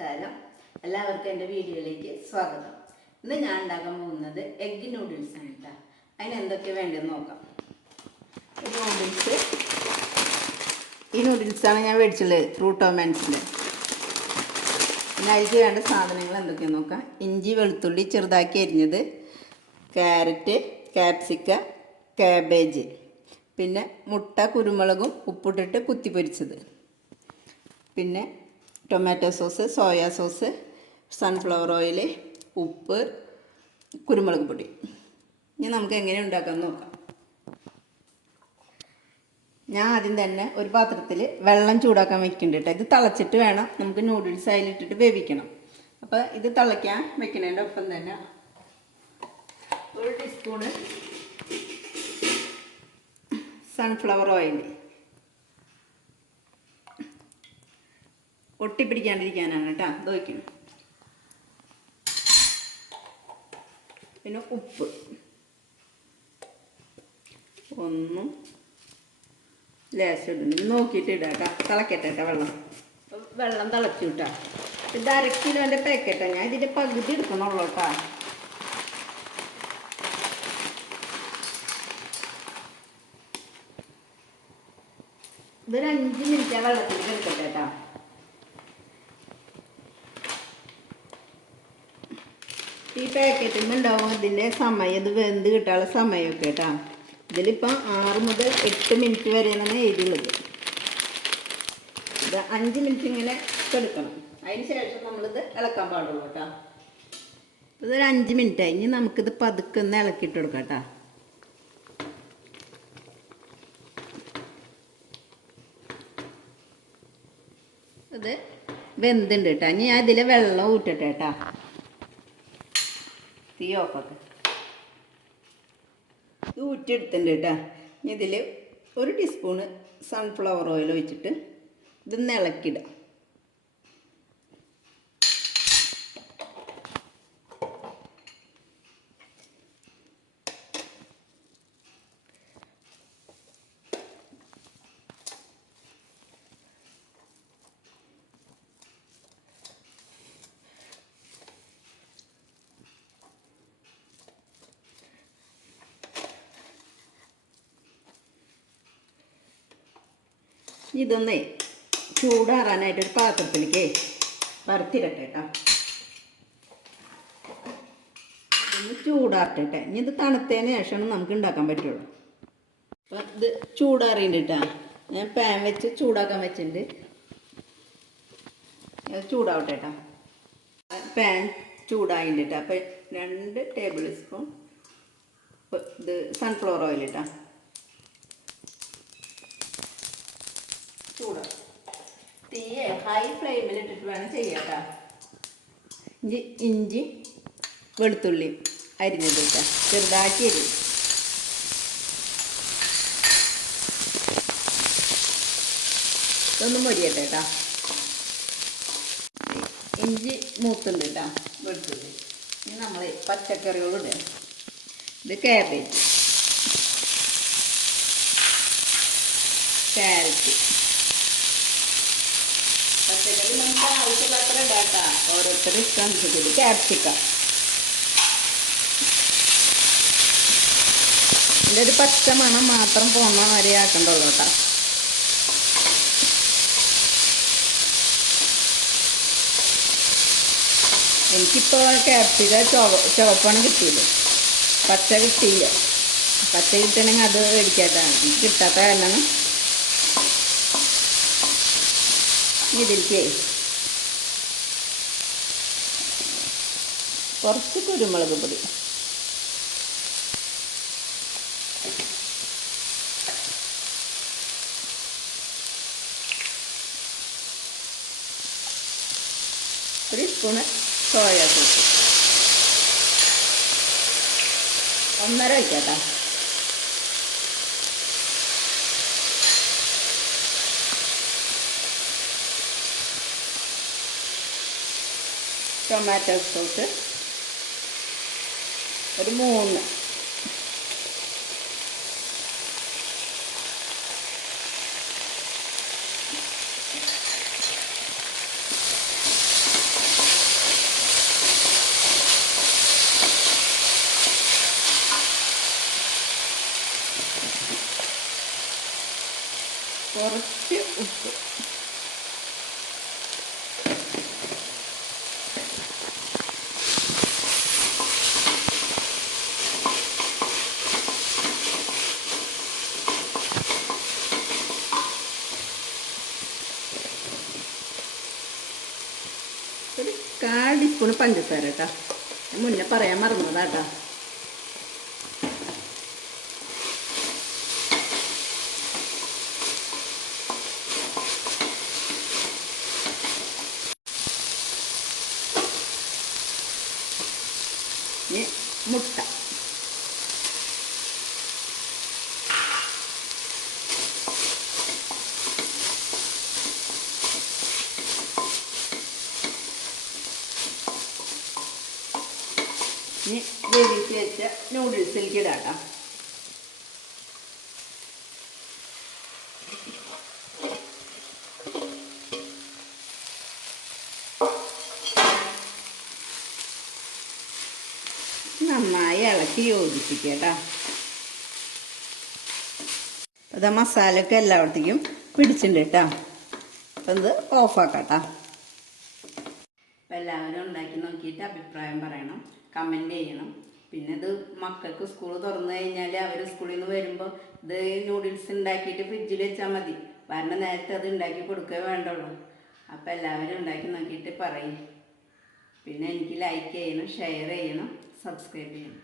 നമസ്കാരം. എല്ലാവർക്കും എന്റെ വീഡിയോയിലേക്ക് സ്വാഗതം. ഇന്ന് ഞാൻ ഉണ്ടാക്കാൻ പോകുന്നത് എഗ്ഗ് നൂഡിൽസ് ആണ് കേട്ടോ അതിന് എന്തൊക്കെ വേണ്ടതെന്ന് നോക്കാം. നൂഡിൽസ് ഈ നൂഡിൽസാണ് ഞാൻ മേടിച്ചുള്ളത് റൂട്ടോമാൻസിന്റെ പിന്നെ അതിലേക്ക് വേണ്ട സാധനങ്ങൾ എന്തൊക്കെയാണെന്ന് നോക്കാം. ഇഞ്ചി വെളുത്തുള്ളി ചെറുതാക്കി അരിഞ്ഞത്. ക്യാരറ്റ് ക്യാപ്സിക്ക കാബേജ് പിന്നെ മുട്ട കുരുമുളകും ഉപ്പിട്ടിട്ട് കുത്തിപ്പൊരിച്ചത്. പിന്നെ tomato sauce soya sauce sunflower oil ഉപ്പ് കുരുമുളക് പൊടി. ഇനി നമുക്ക് എങ്ങനെ ഉണ്ടാക്കാമെന്ന് നോക്കാം. ഞാൻ ആദ്യം തന്നെ ഒരു പാത്രത്തിൽ വെള്ളം ചൂടാക്കാൻ വെക്കുന്നുണ്ട് കേട്ടോ ഇത് തിളച്ചിട്ട് വേണം നമുക്ക് നൂഡിൽസ് അതിലിട്ടിട്ട് വേവിക്കണം. അപ്പോൾ ഇത് തിളയ്ക്കാൻ വെക്കുന്നതിന്റെ ഒപ്പം തന്നെ ഒരു ടീസ്പൂണ് സൺഫ്ലവർ ഓയിൽ ഒട്ടിപ്പിടിക്കാണ്ടിരിക്കാനാണ് കേട്ടോ. അത് വയ്ക്കണം പിന്നെ ഉപ്പ്. ഒന്നും ലേശം ഇടുന്നു നോക്കിയിട്ട് ഇടാം കേട്ടോ. തിളക്കട്ടെ കേട്ടോ വെള്ളം. വെള്ളം തിളച്ചു കേട്ടോ. ഇത് അര കിലോന്റെ പാക്കറ്റാണ് ഞാൻ ഇതിന്റെ പകുതി എടുക്കണുള്ളൂ കേട്ടോ. ഇതൊരു അഞ്ച് മിനിറ്റ് വെള്ളത്തിൽ എടുക്കട്ടെ കേട്ടോ. ഈ പാക്കറ്റിൽ ഉണ്ടാവും. ഇതിന്റെ സമയം ഇത് വെന്ത് കിട്ടാനുള്ള സമയമൊക്കെ കേട്ടോ. ഇതിലിപ്പം ആറ് മുതൽ എട്ട് മിനിറ്റ് വരെയാണ് എഴുതിയുള്ളത് ഇത് അഞ്ച് മിനിറ്റ് ഇങ്ങനെ കെടുക്കണം. അതിന് ശേഷം നമ്മളിത് ഇളക്കാൻ പാടുള്ളൂ കേട്ടോ. ഇതൊരു അഞ്ച് മിനിറ്റ് ആയി ഇനി നമുക്കിത് പതുക്കെ ഒന്ന് ഇളക്കിയിട്ട് കൊടുക്കാം കേട്ടോ. ഇത് വെന്തുണ്ട് കേട്ടോ. ഇനി ഞാൻ ഇതിലെ വെള്ളം ഊറ്റട്ടെ കേട്ടോ. തീ ഓഫാക്ക് ഇത് ഊറ്റിയെടുത്തിട്ടുണ്ട് കേട്ടോ. ഇതിൽ ഒരു ടീസ്പൂണ് സൺഫ്ലവർ ഓയിൽ വെച്ചിട്ട് ഇതൊന്ന് ഇളക്കിയിടാം ഇതൊന്നേ ചൂടാറാനായിട്ടൊരു പാത്രത്തിലേക്ക് വറുത്തിരട്ടെ കേട്ടോ ഒന്ന് ചൂടാറട്ടെ ഇനി ഇത് തണുത്തതിന് ശേഷമാണ് നമുക്ക് ഉണ്ടാക്കാൻ പറ്റുള്ളൂ. അപ്പം ഇത് ചൂടാറിയിട്ടാ ഞാൻ പാൻ വെച്ച് ചൂടാക്കാൻ വെച്ചിട്ടുണ്ട്. ചൂടാവട്ടെ കേട്ടോ പാൻ ചൂടായിട്ടാ അപ്പം രണ്ട് ടേബിൾ സ്പൂൺ ഇത് സൺഫ്ലവർ ഓയിൽ കേട്ടോ തീയെ ഹൈ ഫ്ലെയിമിൽ ഇട്ടിട്ട് വേണം ചെയ്യാട്ടോ. ഇഞ്ചി ഇഞ്ചി വെളുത്തുള്ളി അരിഞ്ഞത് കേട്ടോ ചെറുതാക്കി അരി ഇതൊന്നും മൊരിയട്ടെ കേട്ടോ ഇഞ്ചി മൂത്തുണ്ട് കേട്ടോ വെളുത്തുള്ളി. ഇനി നമ്മൾ പച്ചക്കറികളുടെ ഇത് കാബേജ് ക്യാരറ്റ് നമുക്ക് ആവശ്യമുള്ളത്ര ഇടാട്ടാ ഓരോരുത്തരും ഇഷ്ടം. അനുസരിച്ചിട്ട് ക്യാപ്സിക്കം ഇതിന്റെ ഒരു പച്ച മണം മാത്രം പോന്ന വരെ ആക്കണ്ടുള്ളൂ കേട്ടോ എനിക്കിപ്പോൾ ക്യാപ്സിക്ക ചുവ ചുവപ്പാണ് കിട്ടിയത്. പച്ച കിട്ടിയില്ല. പച്ച കിട്ടണമെങ്കിൽ അത് മേടിക്കാത്തതാണ്. എനിക്ക് കിട്ടാത്ത കാരണം ഇതിലേക്ക് കുറച്ച് കുരുമുളക് പൊടി. ഒരു സ്പൂണ് സോയ സോസ് ഒന്നര വയ്ക്കാട്ടാ ടൊമാറ്റോ സോസ് ഒരു മൂന്ന്. കുറച്ച് ഉപ്പ്. ഒരു കാൽ പഞ്ചസാര കേട്ടോ മുന്നേ പറയാൻ മറന്നതാ കേട്ടോ. മുട്ട. ഇനി വേവിച്ച് വെച്ച നൂഡിൽസിലേക്ക് ഇടാം കേട്ടോ നന്നായി ഇളക്കി യോജിപ്പിക്കുക കേട്ടോ. അത് മസാലയൊക്കെ എല്ലായിടത്തേക്കും പിടിച്ചിട്ടുണ്ട് കേട്ടോ. അപ്പം ഇത് ഓഫാക്കാം കേട്ടോ. എല്ലാവരും ഉണ്ടാക്കി നോക്കിയിട്ട് അഭിപ്രായം പറയണം. കമന്റ് ചെയ്യണം. പിന്നെ ഇത് മക്കൾക്ക് സ്കൂൾ തുറന്നു കഴിഞ്ഞാൽ അവർ സ്കൂളിൽ നിന്ന് വരുമ്പോൾ ഇത് നൂഡിൽസ് ഉണ്ടാക്കിയിട്ട് ഫ്രിഡ്ജിൽ വെച്ചാൽ മതി. വരണ നേരത്തെ അത് ഉണ്ടാക്കി കൊടുക്കേ വേണ്ടുള്ളൂ. അപ്പോൾ എല്ലാവരും ഉണ്ടാക്കി നോക്കിയിട്ട് പറയും. പിന്നെ എനിക്ക് ലൈക്ക് ചെയ്യണം ഷെയർ ചെയ്യണം സബ്സ്ക്രൈബ് ചെയ്യണം.